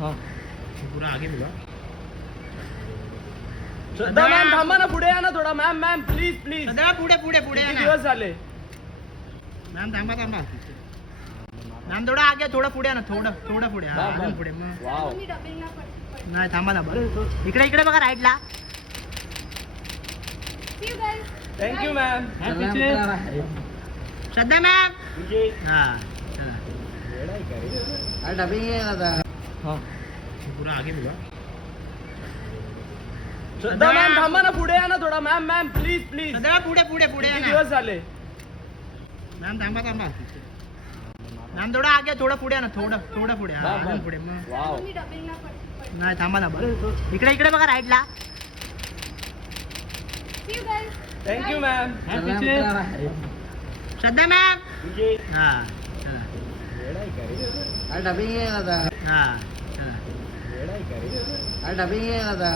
हाँ पूरा आगे मिला. श्रद्धा मॅम थांबा ना, पुढे या ना थोडा. Ma'am ma'am please please. सध्या पुढे पुढे पुढे किती दिवस झाले? मॅम थांबा थांबा. मॅम थोडं आगे, थोडं पुढे आहे ना, थोडं थोडं पुढे. हा, अजून पुढे मग. वाव. नाही थांबा थांबा. इकडे इकडे बघा राईटला. Thank you ma'am. श्रद्धा मॅम. हा चला. हाँ पूरा आगे मिला. श्रद्धा मॅम थांबा ना, पुढे या ना थोडा. Ma'am ma'am please please. सध्या पुढे पुढे पुढे किती आहे दिवस ना. झाले? मॅम थांबा थांबा. मॅम थोडं आगे, थोडं पुढे आहे ना, थोडं थोडं पुढे. हा, अजून पुढे मग. वाव. नाही थांबा थांबा. इकडे इकडे बघा राईटला. Thank you ma'am. श्रद्धा मॅम. हा चला. हा चला.